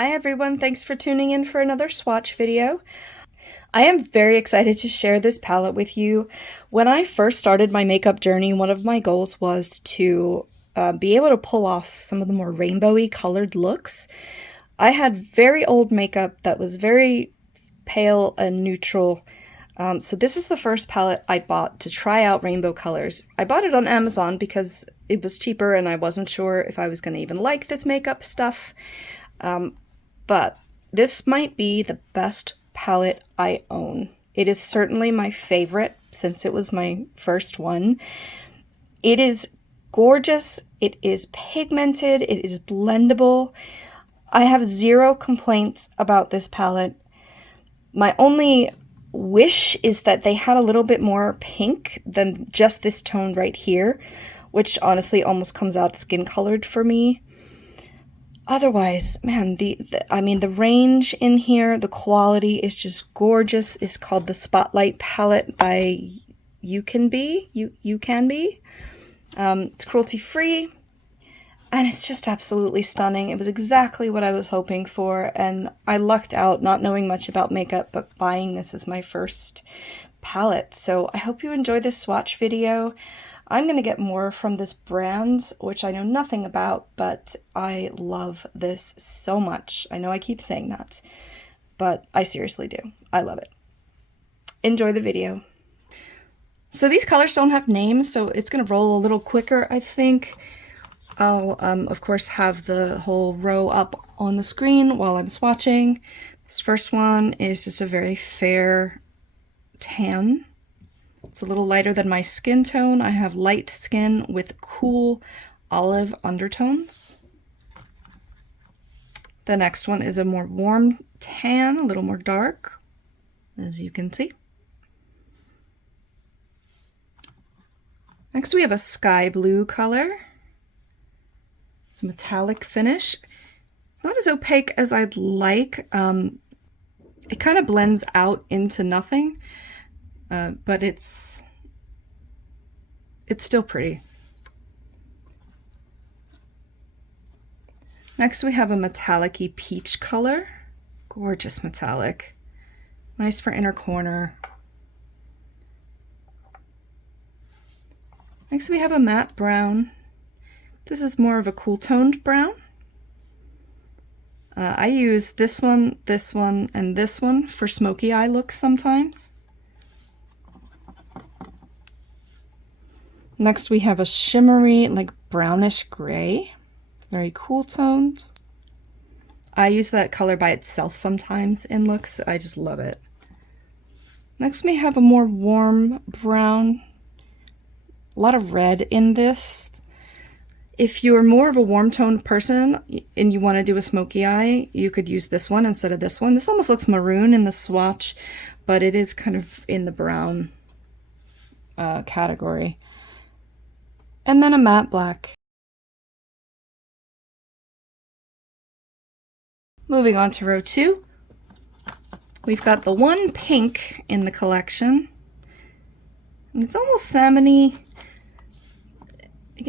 Hi everyone, thanks for tuning in for another swatch video. I am very excited to share this palette with you. When I first started my makeup journey, one of my goals was to be able to pull off some of the more rainbowy colored looks. I had very old makeup that was very pale and neutral. So this is the first palette I bought to try out rainbow colors. I bought it on Amazon because it was cheaper and I wasn't sure if I was going to even like this makeup stuff. But this might be the best palette I own. It is certainly my favorite since it was my first one. It is gorgeous, it is pigmented, it is blendable. I have zero complaints about this palette. My only wish is that they had a little bit more pink than just this tone right here, which honestly almost comes out skin colored for me. Otherwise, man, the range in here, the quality is just gorgeous. It's called the Spotlight palette by UCANBE. UCANBE. It's cruelty-free, and it's just absolutely stunning. It was exactly what I was hoping for, and I lucked out not knowing much about makeup, but buying this as my first palette. So I hope you enjoy this swatch video. I'm going to get more from this brand, which I know nothing about, but I love this so much. I know I keep saying that, but I seriously do. I love it. Enjoy the video. So these colors don't have names, so it's going to roll a little quicker, I think. I'll, of course, have the whole row up on the screen while I'm swatching. This first one is just a very fair tan. It's a little lighter than my skin tone. I have light skin with cool olive undertones. The next one is a more warm tan, a little more dark, as you can see. Next we have a sky blue color. It's a metallic finish. It's not as opaque as I'd like. It kind of blends out into nothing. But it's still pretty. Next we have a metallic-y peach color. Gorgeous metallic. Nice for inner corner. Next we have a matte brown. This is more of a cool-toned brown. I use this one, and this one for smoky eye looks sometimes. Next we have a shimmery, like brownish gray, very cool tones. I use that color by itself sometimes in looks, I just love it. Next we have a more warm brown, a lot of red in this. If you're more of a warm toned person and you want to do a smoky eye, you could use this one instead of this one. This almost looks maroon in the swatch, but it is kind of in the brown category. And then a matte black. Moving on to row 2, we've got the one pink in the collection. And it's almost salmon-y.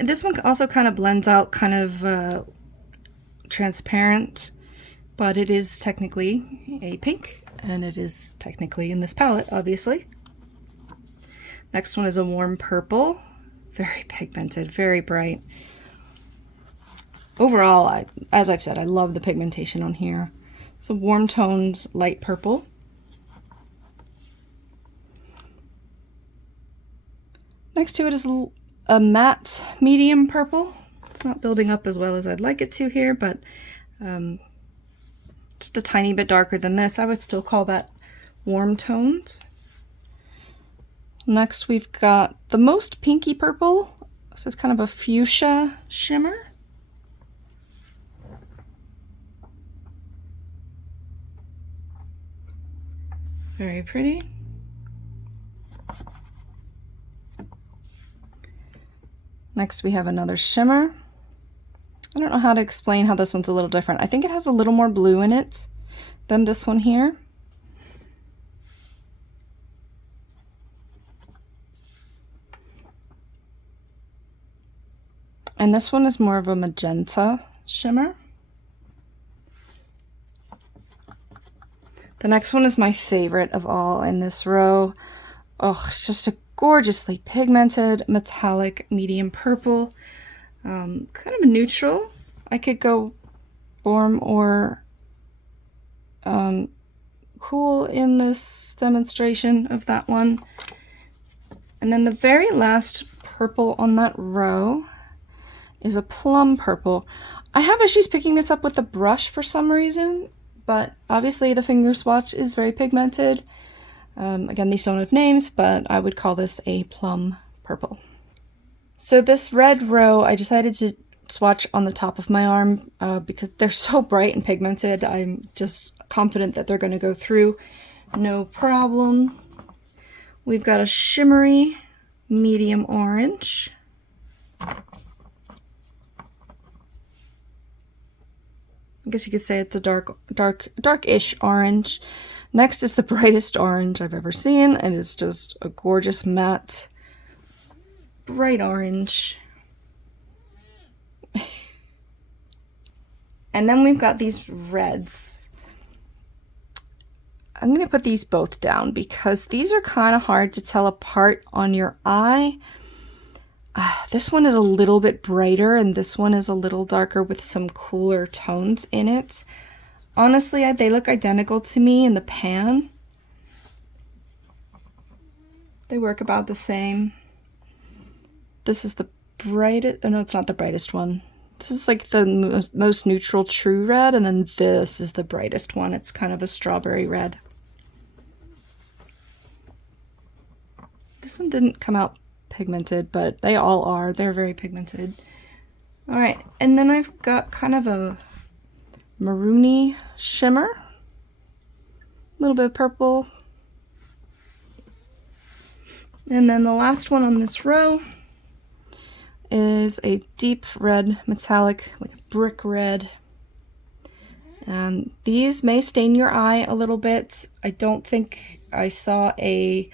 This one also kind of blends out, kind of transparent, but it is technically a pink, and it is technically in this palette, obviously. Next one is a warm purple. Very pigmented, very bright. Overall, as I've said, I love the pigmentation on here. It's a warm toned light purple. Next to it is a matte medium purple. It's not building up as well as I'd like it to here, but just a tiny bit darker than this. I would still call that warm tones. Next we've got the most pinky purple. This is kind of a fuchsia shimmer. Very pretty. Next we have another shimmer. I don't know how to explain how this one's a little different. I think it has a little more blue in it than this one here. And this one is more of a magenta shimmer. next one is my favorite of all in this row. Oh, it's just a gorgeously pigmented metallic medium purple. Kind of a neutral. I could go warm or cool in this demonstration of that one. And then the very last purple on that row is a plum purple. I have issues picking this up with the brush for some reason, but obviously the finger swatch is very pigmented. Again, these don't have names, but I would call this a plum purple. So this red row, I decided to swatch on the top of my arm because they're so bright and pigmented. I'm just confident that they're going to go through no problem. We've got a shimmery medium orange. I guess you could say it's a darkish orange. Next is the brightest orange I've ever seen, and it's just a gorgeous matte, bright orange. And then we've got these reds. I'm going to put these both down because these are kind of hard to tell apart on your eye. This one is a little bit brighter and this one is a little darker with some cooler tones in it. Honestly, they look identical to me in the pan. They work about the same. This is the brightest, oh no, it's not the brightest one. This is like the most neutral true red, and then this is the brightest one. It's kind of a strawberry red. This one didn't come out pigmented, but they all are. They're very pigmented. All right, and then I've got kind of a maroony shimmer. A little bit of purple. And then the last one on this row is a deep red metallic, like a brick red. And these may stain your eye a little bit. I don't think I saw a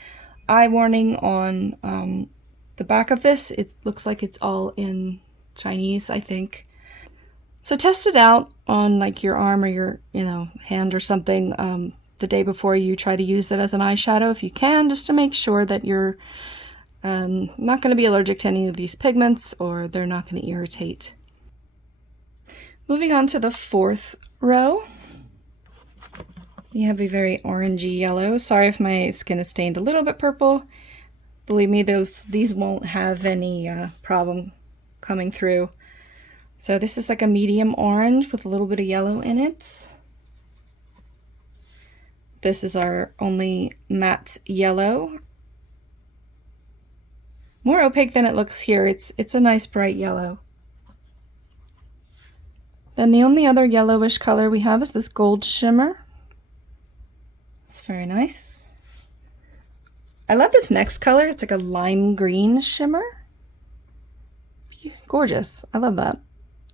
eye warning on the back of this. It looks like it's all in Chinese, I think. So test it out on like your arm or your, hand or something the day before you try to use it as an eyeshadow if you can, just to make sure that you're not going to be allergic to any of these pigments or they're not going to irritate. Moving on to the fourth row, we have a very orangey yellow. Sorry if my skin is stained a little bit purple. Believe me, these won't have any problem coming through. So this is like a medium orange with a little bit of yellow in it. This is our only matte yellow. More opaque than it looks here. It's a nice bright yellow. Then the only other yellowish color we have is this gold shimmer. It's very nice. I love this next color. It's like a lime green shimmer. Gorgeous. I love that.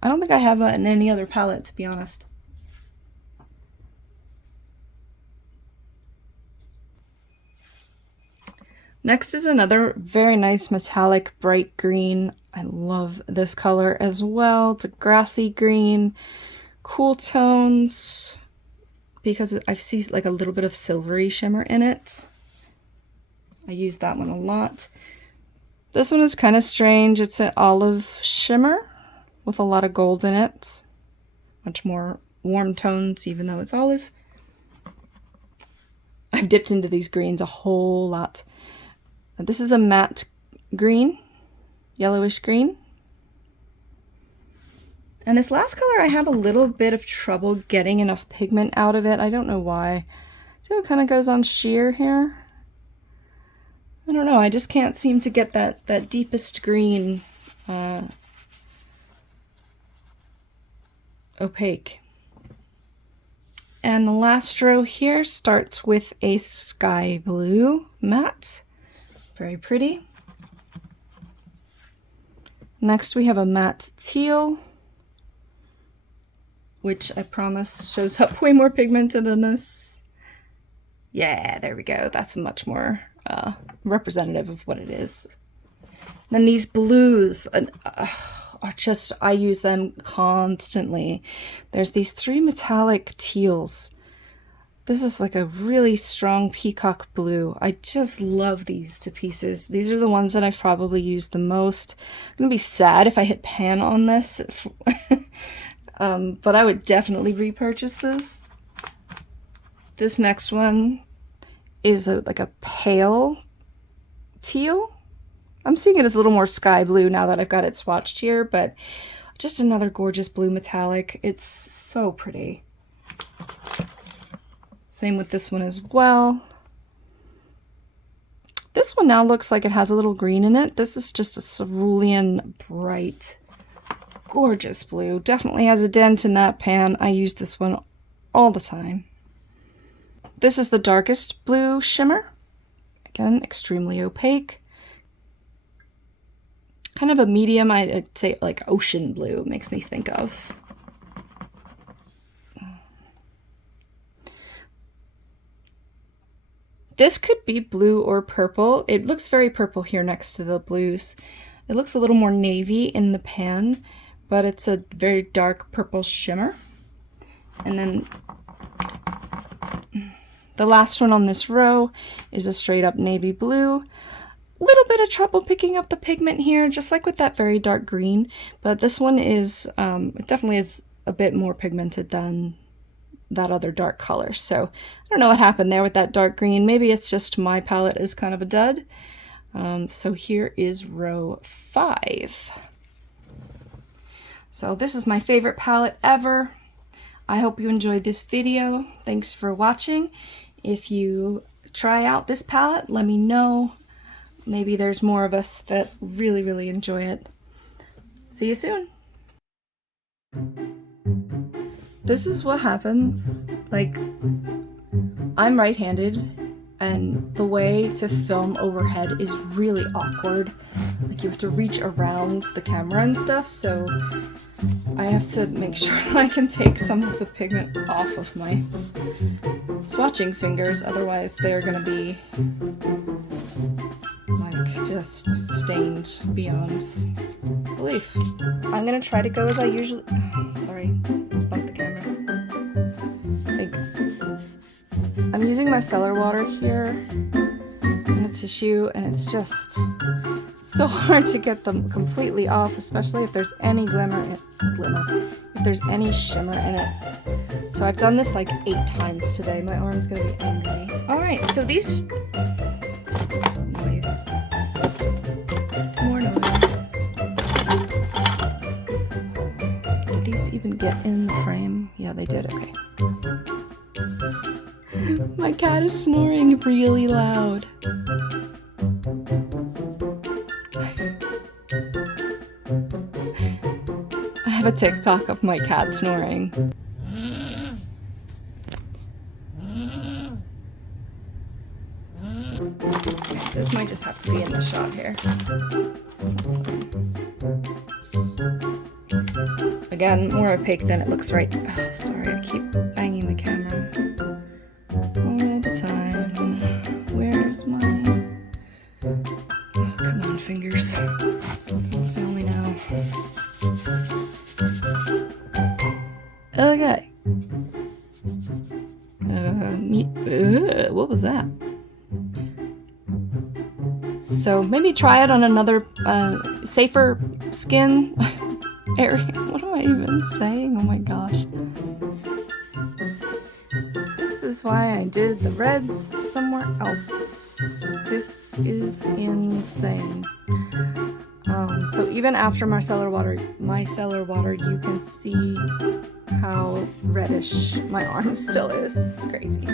I don't think I have that in any other palette, to be honest. Next is another very nice metallic bright green. I love this color as well. It's a grassy green, cool tones, because I see like a little bit of silvery shimmer in it. I use that one a lot. This one is kind of strange. It's an olive shimmer with a lot of gold in it. Much more warm tones, even though it's olive. I've dipped into these greens a whole lot. This is a matte green, yellowish green. And this last color, I have a little bit of trouble getting enough pigment out of it. I don't know why. So it kind of goes on sheer here. I don't know, I just can't seem to get that deepest green opaque. And the last row here starts with a sky blue matte. Very pretty. Next we have a matte teal, which I promise shows up way more pigmented than this. Yeah, there we go. That's much more representative of what it is. Then these blues are just, I use them constantly. There's these three metallic teals. This is like a really strong peacock blue. I just love these to pieces. These are the ones that I've probably used the most. I'm gonna be sad if I hit pan on this, but I would definitely repurchase this. This next one is like a pale teal. I'm seeing it as a little more sky blue now that I've got it swatched here, but just another gorgeous blue metallic. It's so pretty. Same with this one as well. This one now looks like it has a little green in it. This is just a cerulean, bright, gorgeous blue. Definitely has a dent in that pan. I use this one all the time. This is the darkest blue shimmer. Again, extremely opaque. Kind of a medium, I'd say like ocean blue makes me think of. This could be blue or purple. It looks very purple here next to the blues. It looks a little more navy in the pan, but it's a very dark purple shimmer. And then the last one on this row is a straight up navy blue. Little bit of trouble picking up the pigment here, just like with that very dark green, but this one is, it definitely is a bit more pigmented than that other dark color. So I don't know what happened there with that dark green. Maybe it's just my palette is kind of a dud. So here is row 5. So this is my favorite palette ever. I hope you enjoyed this video. Thanks for watching. If you try out this palette, let me know. Maybe there's more of us that really, really enjoy it. See you soon. This is what happens, like, I'm right-handed, and the way to film overhead is really awkward. Like, you have to reach around the camera and stuff, so I have to make sure that I can take some of the pigment off of my swatching fingers, otherwise they're gonna be like just stained beyond belief. I'm gonna try to go as I usually. Sorry, just bumped the camera. I'm using my micellar water here in a tissue, and it's just so hard to get them completely off, especially if there's any if there's any shimmer in it. So I've done this like 8 times today. My arm's gonna be angry. All right, so these. More noise. Did these even get in the frame? Yeah, they did. Okay. My cat is snoring really loud. I have a TikTok of my cat snoring. This might just have to be in the shot here. That's fine. Again, more opaque than it looks right. Oh, sorry, I keep banging the camera all the time. Where's my... Oh, come on, fingers. Fail me now. Okay. What was that? So maybe try it on another safer skin area. What am I even saying? Oh my gosh. This is why I did the reds somewhere else. This is insane. So even after micellar water, you can see how reddish my arm still is. It's crazy.